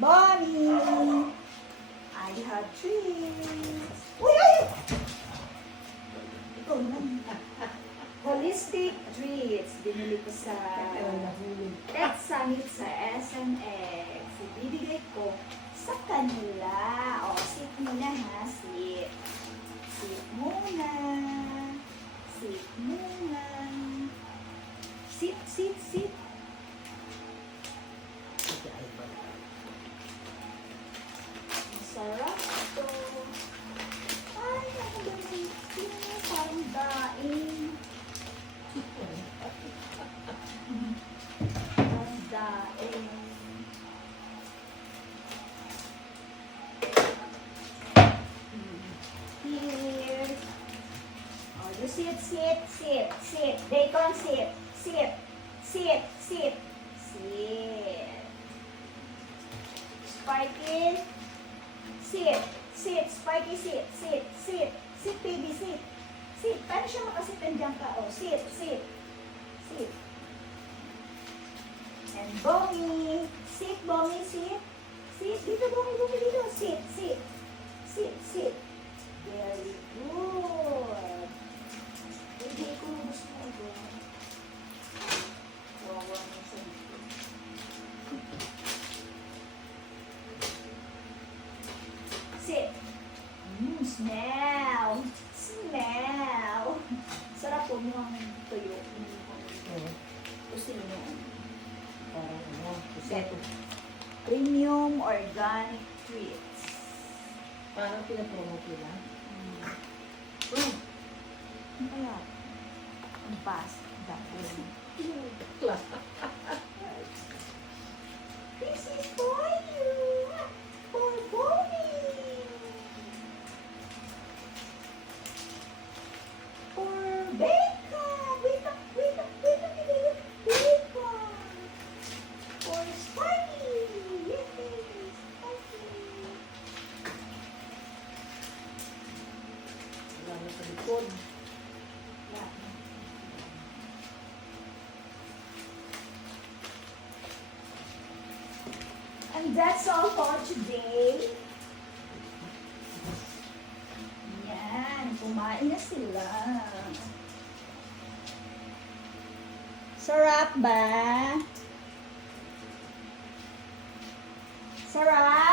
Bonnie, I have treats. Uy, ay! Ikaw naman. Holistic treats. Binili ko sa Pet Summit sa SNX. Ibibigay ko sa kanila. O, sit muna ha. Sit. Sit muna. Sit muna. Sit, sit, sit. Masarap ito. Ay, ako ba ito? Parang daing. Parang daing. Here. Oh, you sit, sit, sit, sit. Bacon, sit, sit, sit, sit, sit. Spikey, sit, sit, Spikey, sit, sit, sit, sit, baby, sit, sit. Paano siya makasit nandiyan ka? Oh, sit, sit, sit. And Bonnie, sit, Bonnie, sit, sit. Dito, Bonnie, Bonnie, dito. Sit, sit, sit, sit. Very good. Hindi ko gusto mo ito. Wawa mo sa dito. Sit. Smell. Smell. Sarap po mo ang tuyo. Gusto niyo. Parang ano, Set. Premium organic treats. parang pinapromote nila. Ano kaya? Ang pass. Dahil. Class. This is for you. For Bonnie. For Bacon. Wait up, wait up, wait up, wait up. Bacon. For Spidey. Yes, Spidey. Wala na sa likod. And that's all for today. Yan, kumain na sila. Sarap ba? Sarap?